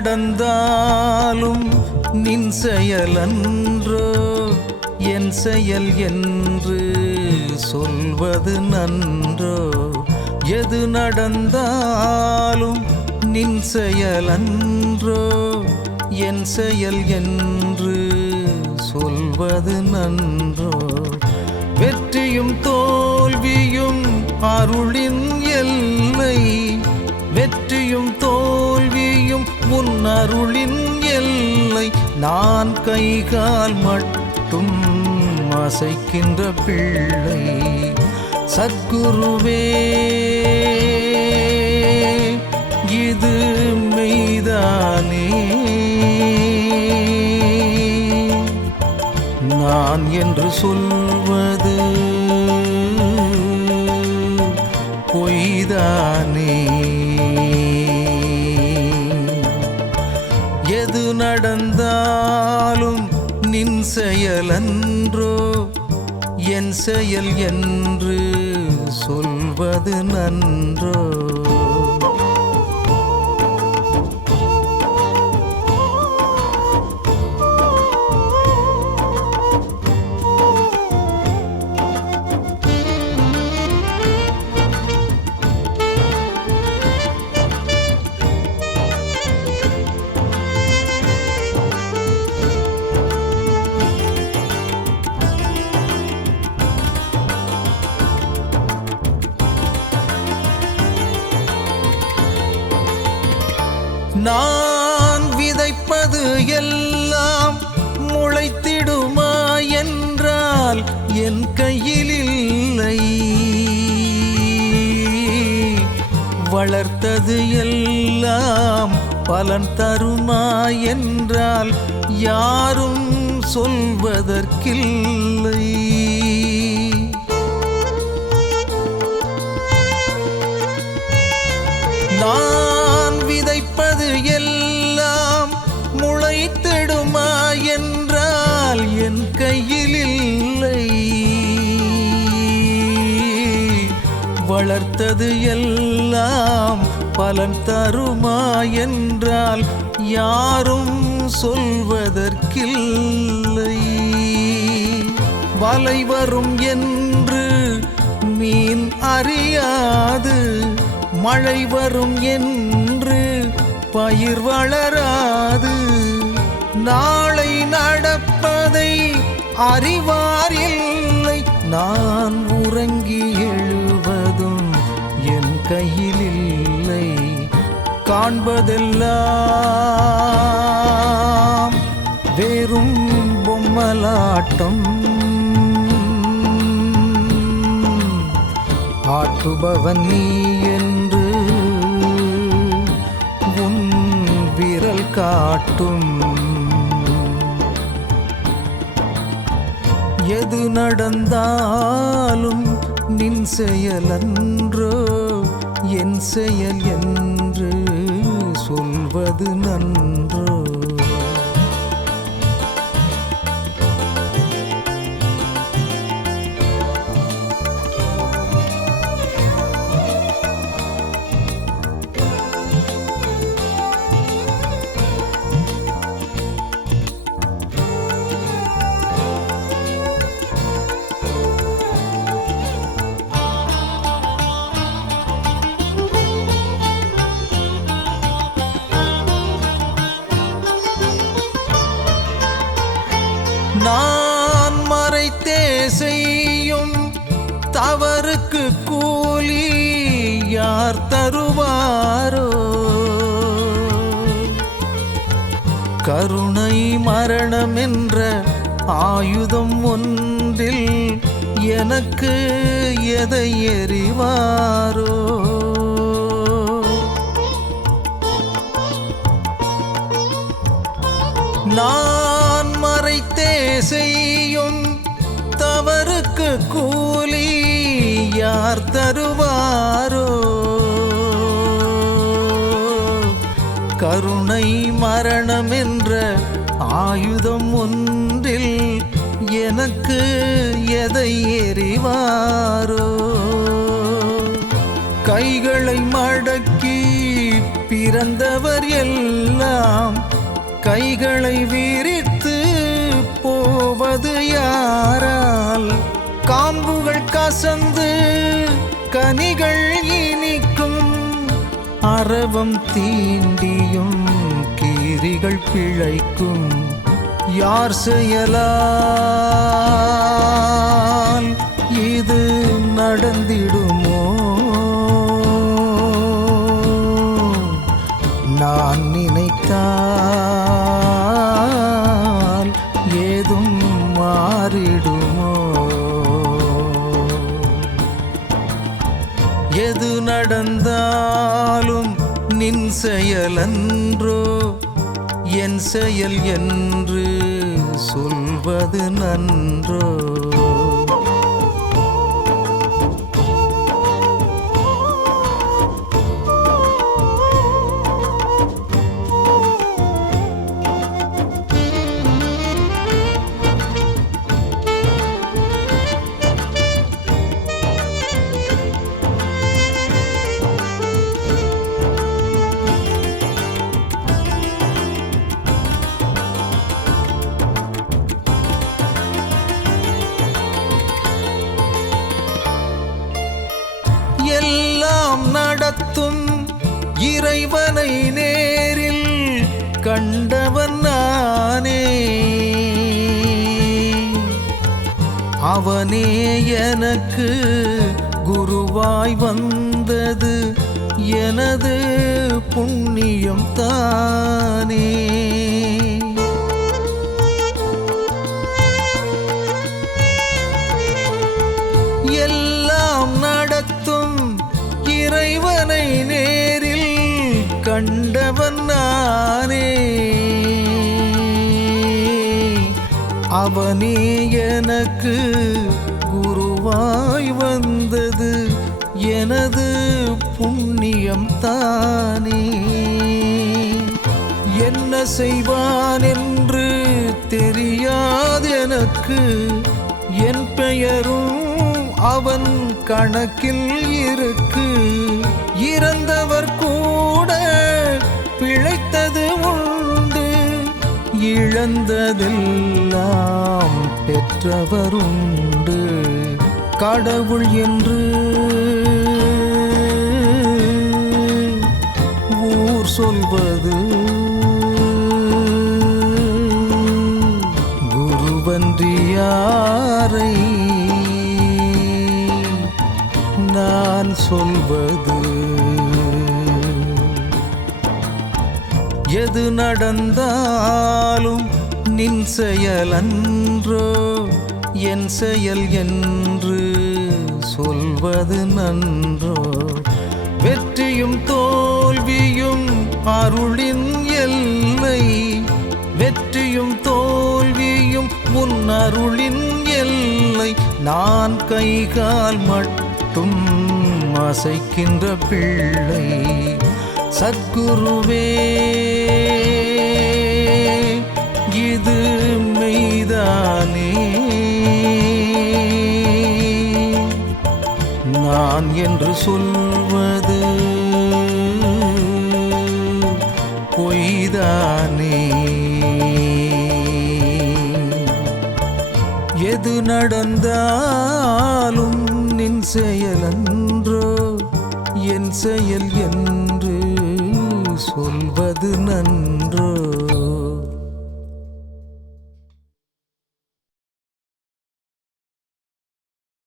நடந்தாலும் நின் செயலன்றோ என் செயல் என்று சொல்வது நன்றோ. எது நடந்தாலும் நின் செயலன்றோ என் செயல் என்று சொல்வது நன்றோ. நான் கைகால் மட்டும் அசைக்கின்ற பிள்ளை சத்குருவே. இது மெய்தானே. நான் என்று சொல்வது பொய்தானே. எது நடந்தால் செயலன்றோ என் செயல் என்று சொல்வது நன்றோ. நான் விதைப்பது எல்லாம் முளைத்திடுமா என்றால் என் கையில் இல்லை. வளர்த்தது எல்லாம் பலன் தருமா என்றால் யாரும் சொல்வதற்கில்லை. நான் விதைப்ப வளர்த்தது எல்லாம் பலன் தருமா என்றால் யாரும் சொல்வதற்கில்லை. வலை வரும் என்று மீன் அறியாது மழை வரும் என்று பயிர் வளராது. நாளை நடப்பதை அறிவார் இல்லை நான் காண்பதெல்லாம் வெறும் பொம்மலாட்டம். ஆட்டுபவன் நீ என்று உன் விரல் காட்டும். எது நடந்தாலும் நின் செயலன்றோ என் செயல் என்று சொல்வது நன்றோ தவறுக்கு கூலி யார் தருவாரோ? கருணை மரணம் என்ற ஆயுதம் ஒன்றில் எனக்கு எதை எறிவாரோ? நான் மறைத்தே செய்யும் தவறுக்கு கூ தருவாரோ? கருணை மரணம் என்ற ஆயுதம் ஒன்றில் எனக்கு எதை எறிவாரோ? கைகளை மடக்கி பிறந்தவர் எல்லாம் கைகளை விரித்து போவது யாரால்? காம்புகள் கசந்து கனிகள் இனிக்கும். அரவம் தீண்டியும் கீரிகள் பிழைக்கும். யார் செயலால் இது நடந்திடும்? செயல் என்று சொல்வது நன்றோ? எல்லாம் நடத்தும் இறைவனை நேரில் கண்டவன் நானே. அவனே எனக்கு குருவாய் வந்தது எனது புண்ணியம் தானே. அவனே எனக்கு குருவாய் வந்தது. எனது புண்ணியம் தானே. என்ன செய்வான் என்று தெரியாது எனக்கு என் பெயரும் அவன் கணக்கில் இருக்கு. இறந்தவர் கூட பிழை இழந்ததெல்லாம் பெற்றவருண்டு கடவுள் என்று. ஊர் சொல்வது குருவன்றியாரை. நான் சொல்வது எது நடந்தாலும் நின் செயலன்றோ என் செயல் என்று சொல்வது நன்றோ. வெற்றியும் தோல்வியும் அருளின் எல்லை வெற்றியும் தோல்வியும் உன் அருளின் எல்லை. நான் கைகால் மட்டும் அசைக்கின்ற பிள்ளை சத்குருவே இது மெய்தானே. நான் என்று சொல்வது பொய்தானே. எது நடந்தாலும் நின் செயலன்றோ என் செயல் என்று சொல்வது நன்றோ?